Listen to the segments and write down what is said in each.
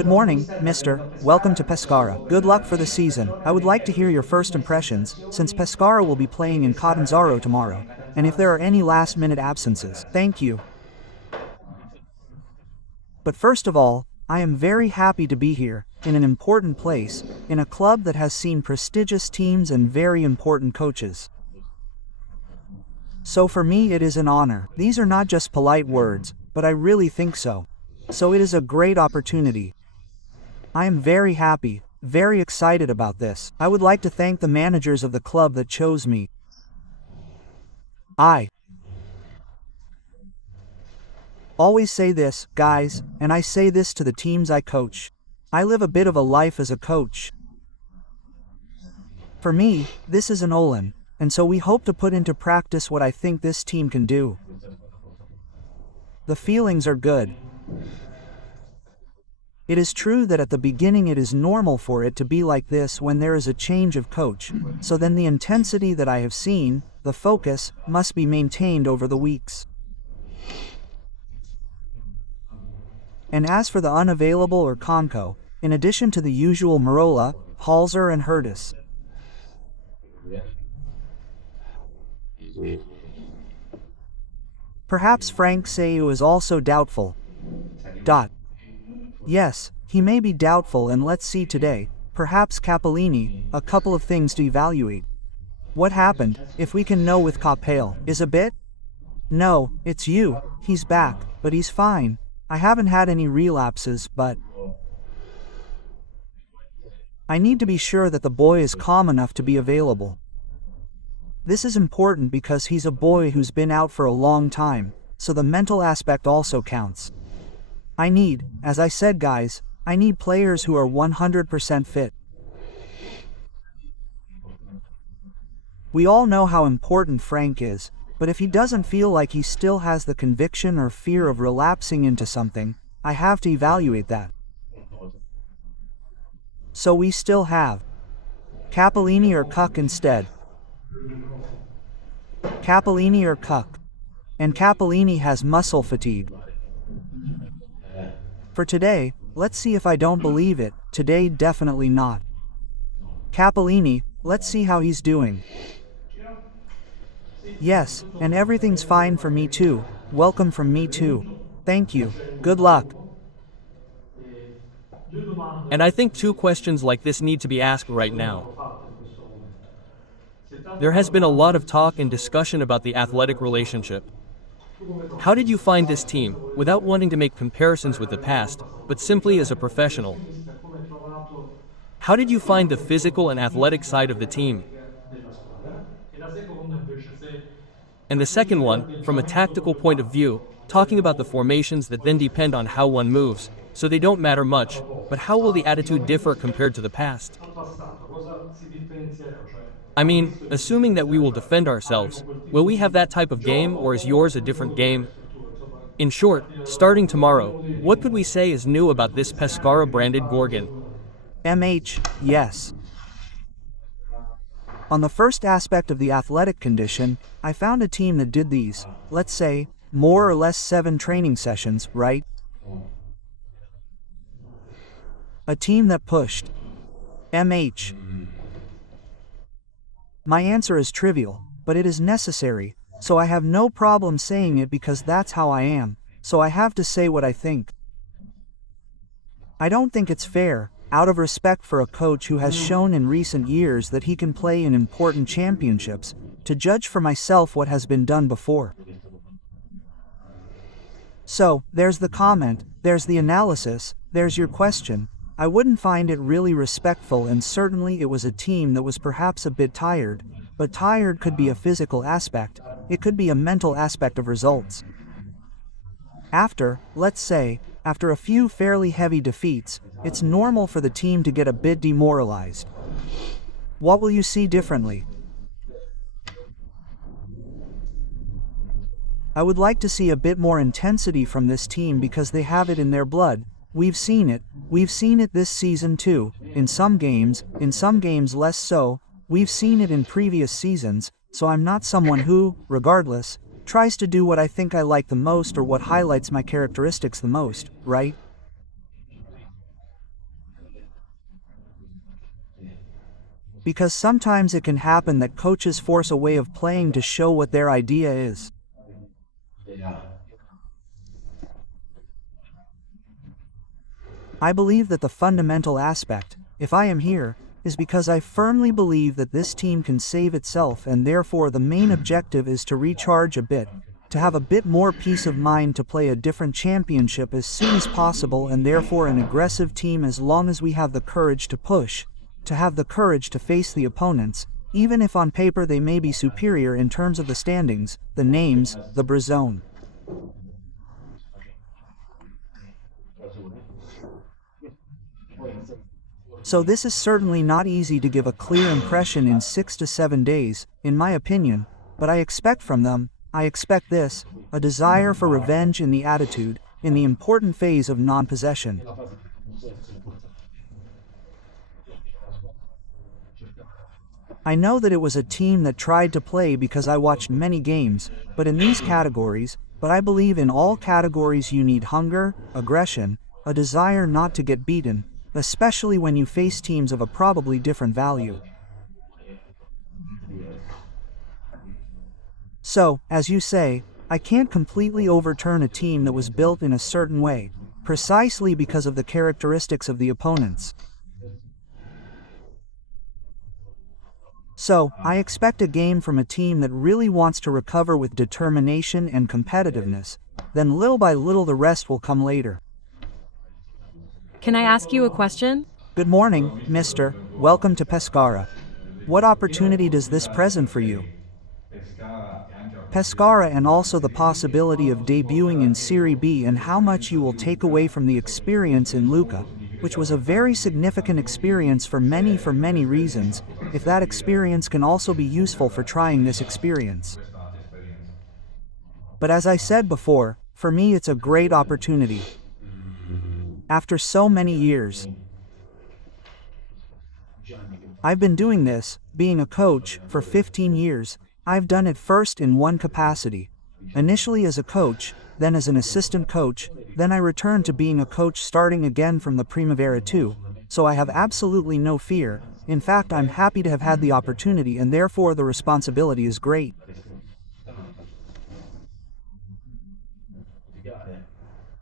Good morning, mister. Welcome to Pescara. Good luck for the season. I would like to hear your first impressions, since Pescara will be playing in Catanzaro tomorrow, and if there are any last-minute absences. Thank you. But first of all, I am very happy to be here, in an important place, in a club that has seen prestigious teams and very important coaches. So for me it is an honor. These are not just polite words, but I really think so. So it is a great opportunity. I am very happy, very excited about this. I would like to thank the managers of the club that chose me. I always say this, guys, and I say this to the teams I coach. I live a bit of a life as a coach. For me, this is an Olin, and so we hope to put into practice what I think this team can do. The feelings are good. It is true that at the beginning it is normal for it to be like this when there is a change of coach, so then the intensity that I have seen, the focus, must be maintained over the weeks. And as for the unavailable or Conco, in addition to the usual Marola, Halzer and Hurtis. Perhaps Frank Seu is also doubtful. Yes, he may be doubtful, and let's see today, perhaps Capellini, a couple of things to evaluate. What happened, if we can know with Capel, is a bit? No, it's you, he's back, but he's fine. I haven't had any relapses, but I need to be sure that the boy is calm enough to be available. This is important because he's a boy who's been out for a long time, so the mental aspect also counts. I need, as I said guys, I need players who are 100% fit. We all know how important Frank is, but if he doesn't feel like he still has the conviction or fear of relapsing into something, I have to evaluate that. So we still have Capellini or Cuck instead. Capellini or Cuck. And Capellini has muscle fatigue. For today, let's see if I don't believe it. Today definitely not. Capellini, let's see how he's doing. Yes, and everything's fine for me too. Welcome from me too. Thank you. Good luck. And I think two questions like this need to be asked right now. There has been a lot of talk and discussion about the athletic relationship. How did you find this team, without wanting to make comparisons with the past, but simply as a professional? How did you find the physical and athletic side of the team? And the second one, from a tactical point of view, talking about the formations that then depend on how one moves, so they don't matter much, but how will the attitude differ compared to the past? I mean, assuming that we will defend ourselves, will we have that type of game, or is yours a different game? In short, starting tomorrow, what could we say is new about this Pescara-branded Gorgon? Yes. On the first aspect of the athletic condition, I found a team that did these, let's say, more or less 7 training sessions, right? A team that pushed. My answer is trivial, but it is necessary, so I have no problem saying it because that's how I am, so I have to say what I think. I don't think it's fair, out of respect for a coach who has shown in recent years that he can play in important championships, to judge for myself what has been done before. So, there's the comment, there's the analysis, there's your question. I wouldn't find it really respectful, and certainly it was a team that was perhaps a bit tired, but tired could be a physical aspect, it could be a mental aspect of results. Let's say, after a few fairly heavy defeats, it's normal for the team to get a bit demoralized. What will you see differently? I would like to see a bit more intensity from this team because they have it in their blood. We've seen it this season too, in some games less so, we've seen it in previous seasons, so I'm not someone who, regardless, tries to do what I think I like the most or what highlights my characteristics the most, right? Because sometimes it can happen that coaches force a way of playing to show what their idea is. I believe that the fundamental aspect, if I am here, is because I firmly believe that this team can save itself, and therefore the main objective is to recharge a bit, to have a bit more peace of mind, to play a different championship as soon as possible, and therefore an aggressive team as long as we have the courage to push, to have the courage to face the opponents, even if on paper they may be superior in terms of the standings, the names, the Brazone. So this is certainly not easy to give a clear impression in 6 to 7 days, in my opinion, but I expect from them, I expect this, a desire for revenge in the attitude, in the important phase of non-possession. I know that it was a team that tried to play because I watched many games, but in these categories, but I believe in all categories you need hunger, aggression, a desire not to get beaten, especially when you face teams of a probably different value. So, as you say, I can't completely overturn a team that was built in a certain way, precisely because of the characteristics of the opponents. So, I expect a game from a team that really wants to recover with determination and competitiveness, then little by little the rest will come later. Can I ask you a question? Good morning, mister. Welcome to Pescara. What opportunity does this present for you? Pescara, and also the possibility of debuting in Serie B, and how much you will take away from the experience in Lucca, which was a very significant experience for many reasons, if that experience can also be useful for trying this experience. But as I said before, for me it's a great opportunity. After so many years, I've been doing this, being a coach, for 15 years. I've done it first in one capacity. Initially as a coach, then as an assistant coach, then I returned to being a coach starting again from the Primavera 2, so I have absolutely no fear. In fact, I'm happy to have had the opportunity, and therefore the responsibility is great.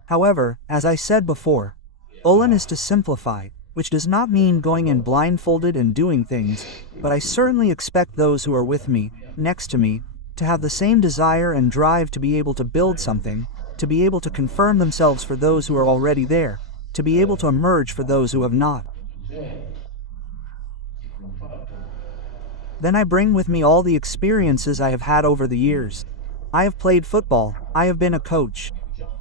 However, as I said before, Olan is to simplify, which does not mean going in blindfolded and doing things, but I certainly expect those who are with me, next to me, to have the same desire and drive to be able to build something, to be able to confirm themselves for those who are already there, to be able to emerge for those who have not. Then I bring with me all the experiences I have had over the years. I have played football, I have been a coach.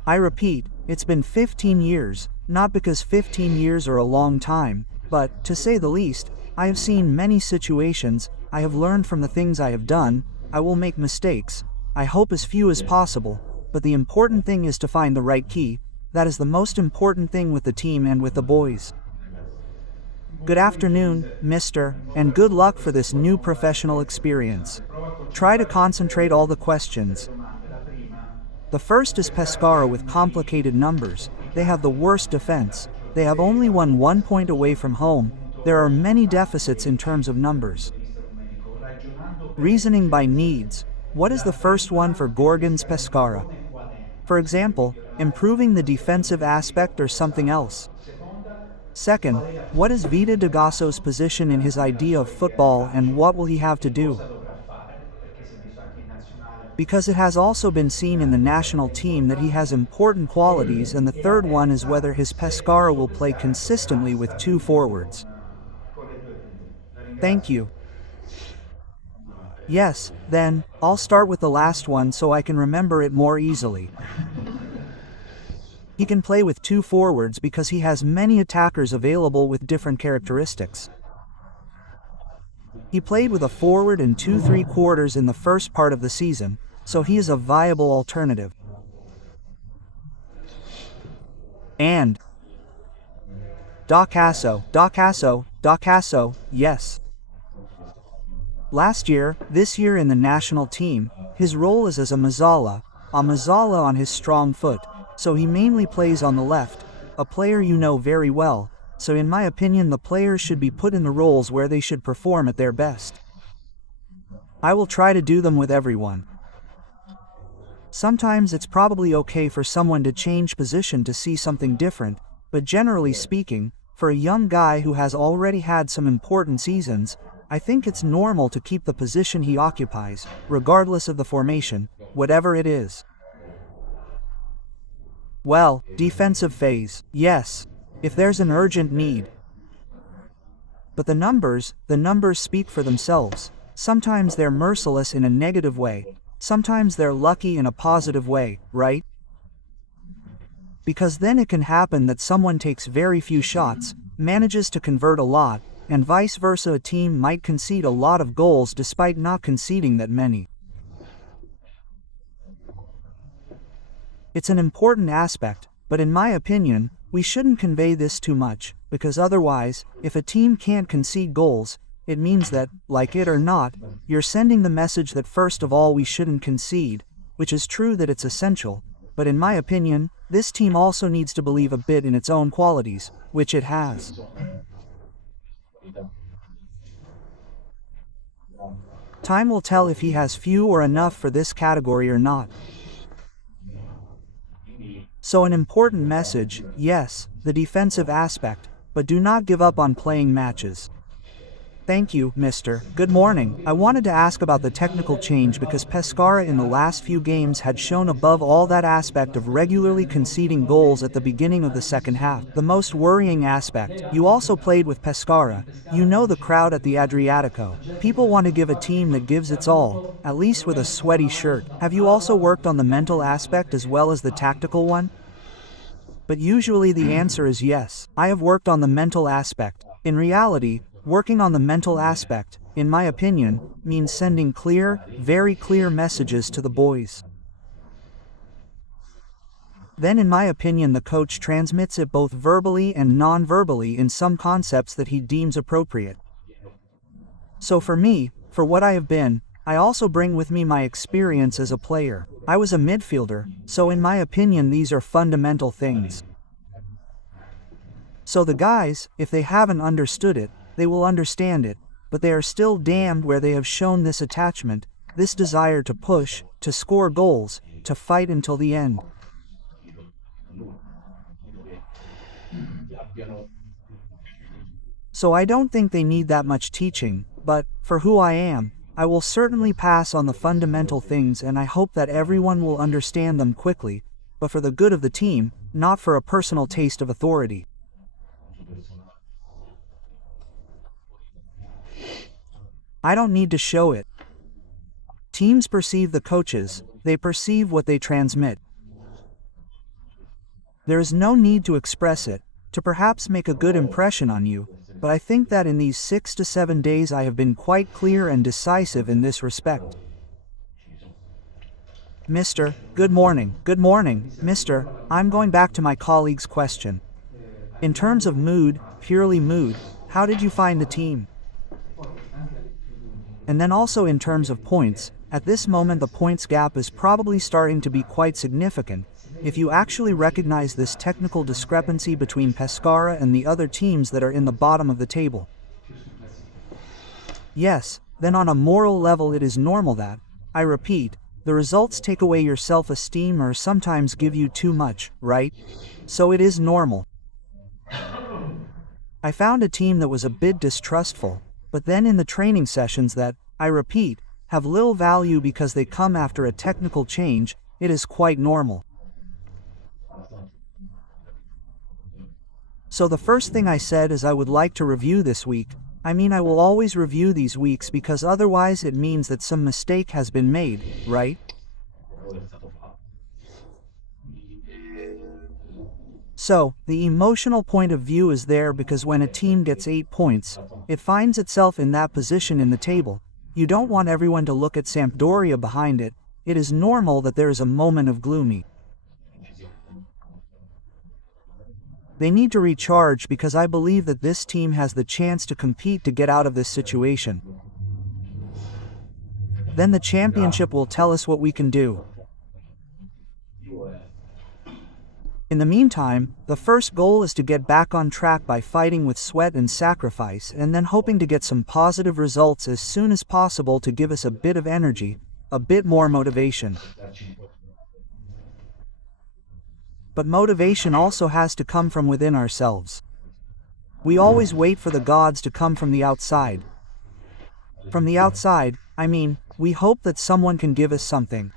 I repeat, it's been 15 years, not because 15 years are a long time, but, to say the least, I have seen many situations, I have learned from the things I have done. I will make mistakes, I hope as few as possible, but the important thing is to find the right key. That is the most important thing with the team and with the boys. Good afternoon, mister, and good luck for this new professional experience. Try to concentrate all the questions. The first is Pescara with complicated numbers. They have the worst defense. They have only won 1 point away from home. There are many deficits in terms of numbers. Reasoning by needs. What is the first one for Gorgon's Pescara? For example, improving the defensive aspect or something else. Second, what is Vita de Gasso's position in his idea of football, and what will he have to do? Because it has also been seen in the national team that he has important qualities. And the third one is whether his Pescara will play consistently with 2 forwards. Thank you. Yes, then, I'll start with the last one so I can remember it more easily. He can play with 2 forwards because he has many attackers available with different characteristics. He played with a forward and 2 3/4 in the first part of the season, so he is a viable alternative. And Da Casso, yes. Last year, this year in the national team, his role is as a Mazzala on his strong foot, so he mainly plays on the left, a player you know very well, so in my opinion the players should be put in the roles where they should perform at their best. I will try to do them with everyone. Sometimes it's probably okay for someone to change position to see something different, but generally speaking, for a young guy who has already had some important seasons, I think it's normal to keep the position he occupies, regardless of the formation, whatever it is. Well, defensive phase, yes, if there's an urgent need. But the numbers speak for themselves. Sometimes they're merciless in a negative way, sometimes they're lucky in a positive way, right? Because then it can happen that someone takes very few shots, manages to convert a lot, and vice versa, a team might concede a lot of goals despite not conceding that many. It's an important aspect, but in my opinion, we shouldn't convey this too much, because otherwise, if a team can't concede goals, it means that, like it or not, you're sending the message that first of all we shouldn't concede, which is true that it's essential, but in my opinion, this team also needs to believe a bit in its own qualities, which it has. Time will tell if he has few or enough for this category or not. So an important message, yes, the defensive aspect, but do not give up on playing matches. Thank you, Mr. Good morning. I wanted to ask about the technical change because Pescara in the last few games had shown above all that aspect of regularly conceding goals at the beginning of the second half. The most worrying aspect, you also played with Pescara, you know the crowd at the Adriatico. People want to give a team that gives its all, at least with a sweaty shirt. Have you also worked on the mental aspect as well as the tactical one? But usually the answer is yes. I have worked on the mental aspect. In reality, working on the mental aspect, in my opinion, means sending clear, very clear messages to the boys. Then in my opinion the coach transmits it both verbally and non-verbally in some concepts that he deems appropriate. So for me, for what I have been, I also bring with me my experience as a player. I was a midfielder, so in my opinion these are fundamental things. So the guys, if they haven't understood it, they will understand it, but they are still damned where they have shown this attachment, this desire to push, to score goals, to fight until the end. So I don't think they need that much teaching, but, for who I am, I will certainly pass on the fundamental things and I hope that everyone will understand them quickly, but for the good of the team, not for a personal taste of authority. I don't need to show it. Teams perceive the coaches, they perceive what they transmit. There is no need to express it, to perhaps make a good impression on you, but I think that in these 6 to 7 days I have been quite clear and decisive in this respect. Mr. Good morning, Mr. I'm going back to my colleague's question. In terms of mood, purely mood, how did you find the team? And then also in terms of points, at this moment the points gap is probably starting to be quite significant, if you actually recognize this technical discrepancy between Pescara and the other teams that are in the bottom of the table. Yes, then on a moral level it is normal that, I repeat, the results take away your self-esteem or sometimes give you too much, right? So it is normal. I found a team that was a bit distrustful, but then in the training sessions that, I repeat, have little value because they come after a technical change, it is quite normal. So the first thing I said is I would like to review this week. I mean I will always review these weeks because otherwise it means that some mistake has been made, right? So, the emotional point of view is there because when a team gets 8 points, it finds itself in that position in the table. You don't want everyone to look at Sampdoria behind it. It is normal that there is a moment of gloomy. They need to recharge because I believe that this team has the chance to compete to get out of this situation. Then the championship will tell us what we can do. In the meantime, the first goal is to get back on track by fighting with sweat and sacrifice and then hoping to get some positive results as soon as possible to give us a bit of energy, a bit more motivation. But motivation also has to come from within ourselves. We always wait for the gods to come from the outside. From the outside, I mean, we hope that someone can give us something.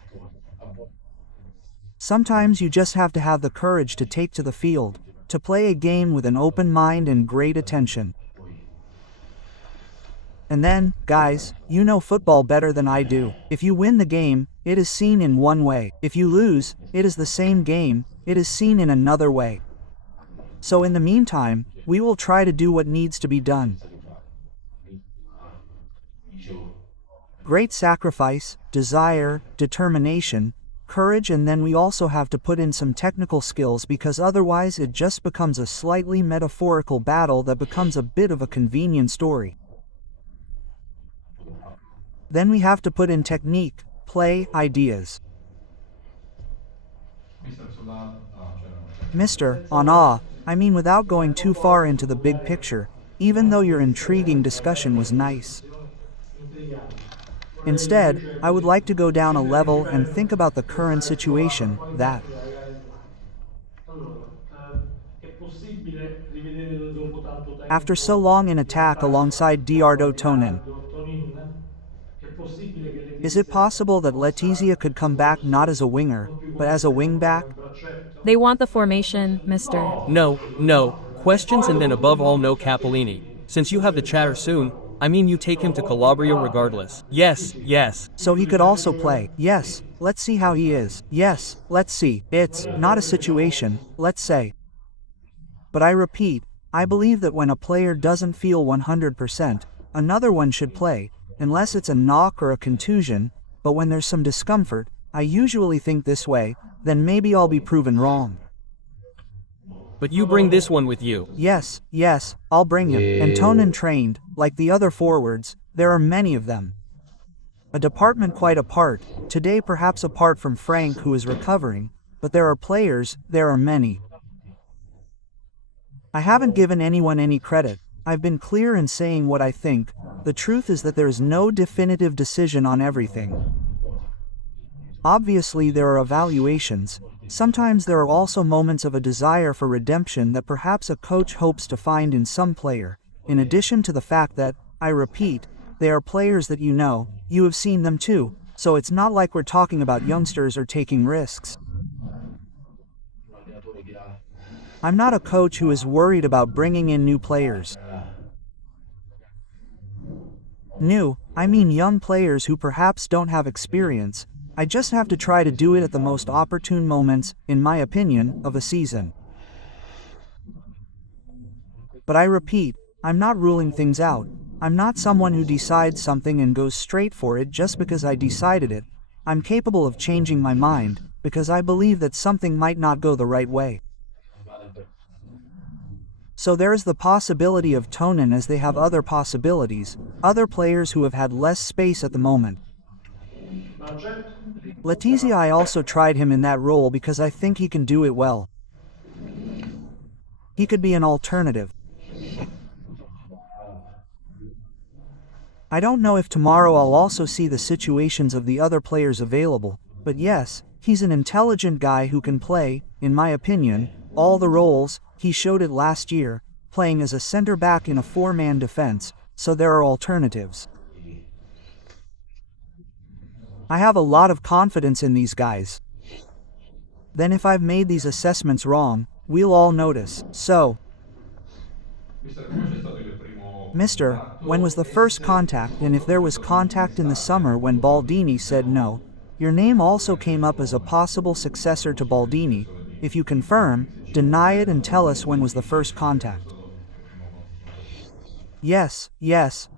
Sometimes you just have to have the courage to take to the field, to play a game with an open mind and great attention. And then, guys, you know football better than I do. If you win the game, it is seen in one way. If you lose, it is the same game, it is seen in another way. So in the meantime, we will try to do what needs to be done. Great sacrifice, desire, determination, courage, and then we also have to put in some technical skills because otherwise it just becomes a slightly metaphorical battle that becomes a bit of a convenient story. Then we have to put in technique, play, ideas. Mr. I mean without going too far into the big picture, even though your intriguing discussion was nice. Instead, I would like to go down a level and think about the current situation, that after so long an attack alongside Diardo Tonin, is it possible that Letizia could come back not as a winger, but as a wingback? They want the formation, mister. No. Questions and then above all no Capolini. Since you have the chatter soon, I mean you take him to Calabria regardless. Yes. So he could also play. Yes, let's see how he is. Yes, let's see. It's not a situation, let's say. But I repeat, I believe that when a player doesn't feel 100%, another one should play, unless it's a knock or a contusion, but when there's some discomfort, I usually think this way, then maybe I'll be proven wrong. But you bring this one with you. Yes, I'll bring him. And Tonin trained, like the other forwards, there are many of them. A department quite apart, today perhaps apart from Frank who is recovering, but there are players, there are many. I haven't given anyone any credit, I've been clear in saying what I think. The truth is that there is no definitive decision on everything. Obviously there are evaluations. Sometimes there are also moments of a desire for redemption that perhaps a coach hopes to find in some player, in addition to the fact that, I repeat, they are players that you have seen them too, so it's not like we're talking about youngsters or taking risks. I'm not a coach who is worried about bringing in new players. New, I mean young players who perhaps don't have experience. I just have to try to do it at the most opportune moments, in my opinion, of a season. But I repeat, I'm not ruling things out. I'm not someone who decides something and goes straight for it just because I decided it. I'm capable of changing my mind, because I believe that something might not go the right way. So there is the possibility of Tonin as they have other possibilities, other players who have had less space at the moment. Letizia, I also tried him in that role because I think he can do it well. He could be an alternative. I don't know if tomorrow I'll also see the situations of the other players available, but yes, he's an intelligent guy who can play, in my opinion, all the roles. He showed it last year, playing as a center-back in a four-man defense, so there are alternatives. I have a lot of confidence in these guys. Then if I've made these assessments wrong, we'll all notice. So, Mister, when was the first contact, and if there was contact in the summer when Baldini said no? Your name also came up as a possible successor to Baldini. If you confirm, deny it and tell us when was the first contact. Yes,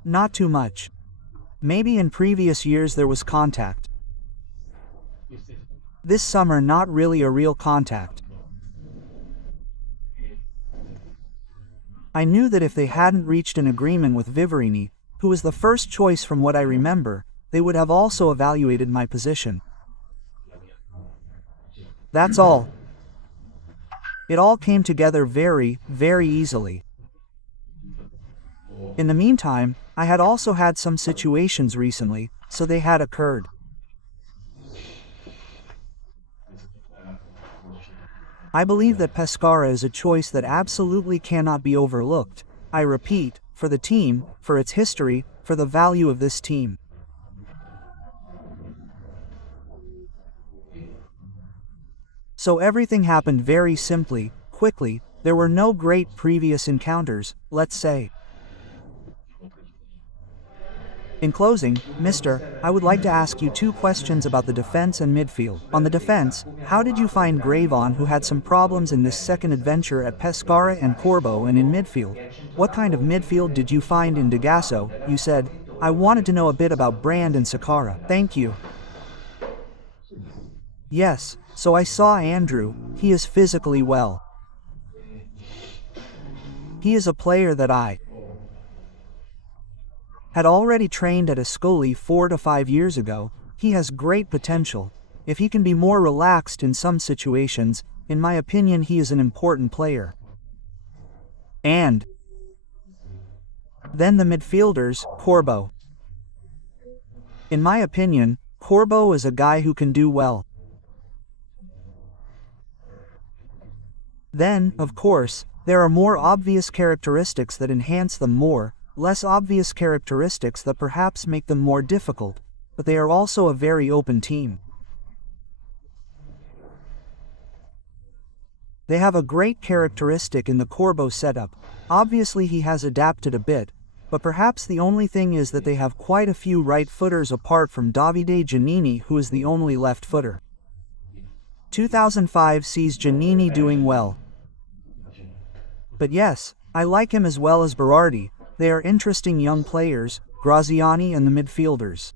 not too much. Maybe in previous years there was contact. This summer not really a real contact. I knew that if they hadn't reached an agreement with Viverini, who was the first choice from what I remember, they would have also evaluated my position. That's all. It all came together very, very easily. In the meantime, I had also had some situations recently, so they had occurred. I believe that Pescara is a choice that absolutely cannot be overlooked. I repeat, for the team, for its history, for the value of this team. So everything happened very simply, quickly. There were no great previous encounters, let's say. In closing, Mr., I would like to ask you 2 questions about the defense and midfield. On the defense, how did you find Gravon, who had some problems in this second adventure at Pescara and Corbo, and in midfield? What kind of midfield did you find in Degasso? You said, I wanted to know a bit about Brand and Sakara. Thank you. Yes, so I saw Andrew. He is physically well. He is a player that I had already trained at Ascoli 4 to 5 years ago. He has great potential. If he can be more relaxed in some situations, in my opinion he is an important player. And then the midfielders, Corbo. In my opinion, Corbo is a guy who can do well. Then, of course, there are more obvious characteristics that enhance them more, less obvious characteristics that perhaps make them more difficult, but they are also a very open team. They have a great characteristic in the Corbo setup. Obviously he has adapted a bit, but perhaps the only thing is that they have quite a few right-footers apart from Davide Giannini, who is the only left-footer. 2005 sees Giannini doing well. But yes, I like him as well as Berardi. They are interesting young players, Graziani and the midfielders.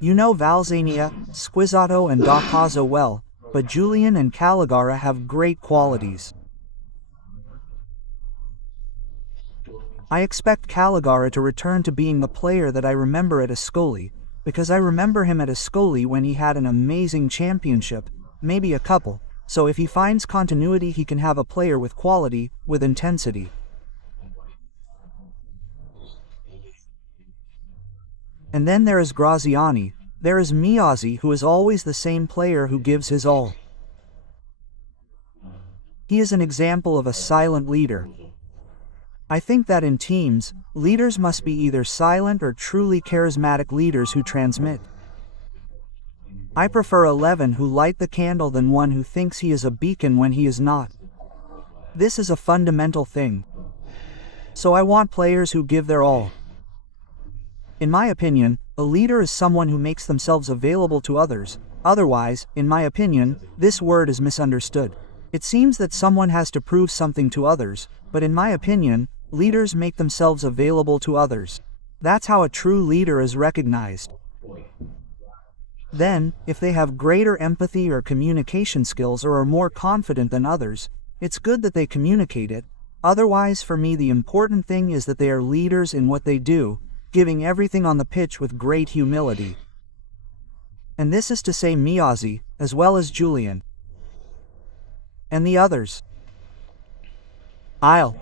You know Valzania, Squizzato and Da Pazzo well, but Julian and Caligara have great qualities. I expect Caligara to return to being the player that I remember at Ascoli, because I remember him at Ascoli when he had an amazing championship, maybe a couple. So if he finds continuity he can have a player with quality, with intensity. And then there is Graziani, there is Miazzi, who is always the same player who gives his all. He is an example of a silent leader. I think that in teams, leaders must be either silent or truly charismatic leaders who transmit. I prefer 11 who light the candle than one who thinks he is a beacon when he is not. This is a fundamental thing. So I want players who give their all. In my opinion, a leader is someone who makes themselves available to others. Otherwise, in my opinion, this word is misunderstood. It seems that someone has to prove something to others, but in my opinion, leaders make themselves available to others. That's how a true leader is recognized. Then, if they have greater empathy or communication skills or are more confident than others, it's good that they communicate it. Otherwise, for me, the important thing is that they are leaders in what they do, giving everything on the pitch with great humility. And this is to say Miazzi, as well as Julian. And the others. I'll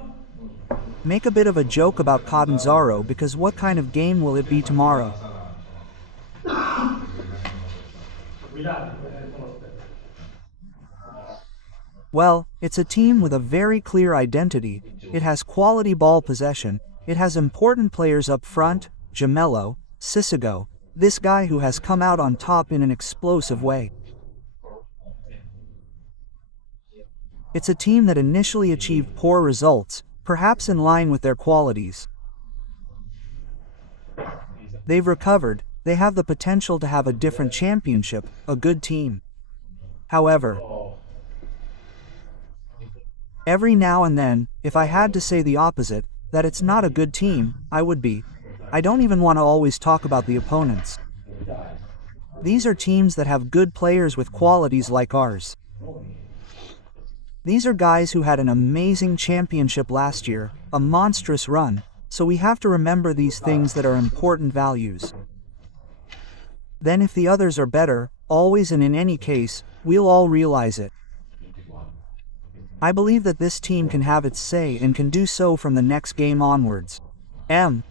make a bit of a joke about Catanzaro because what kind of game will it be tomorrow? Well, it's a team with a very clear identity. It has quality ball possession. It has important players up front, Gemello, Sisigo, this guy who has come out on top in an explosive way. It's a team that initially achieved poor results, perhaps in line with their qualities. They've recovered. They have the potential to have a different championship, a good team. However, every now and then, if I had to say the opposite, that it's not a good team, I would be. I don't even want to always talk about the opponents. These are teams that have good players with qualities like ours. These are guys who had an amazing championship last year, a monstrous run, so we have to remember these things that are important values. Then if the others are better, always and in any case, we'll all realize it. I believe that this team can have its say and can do so from the next game onwards. M.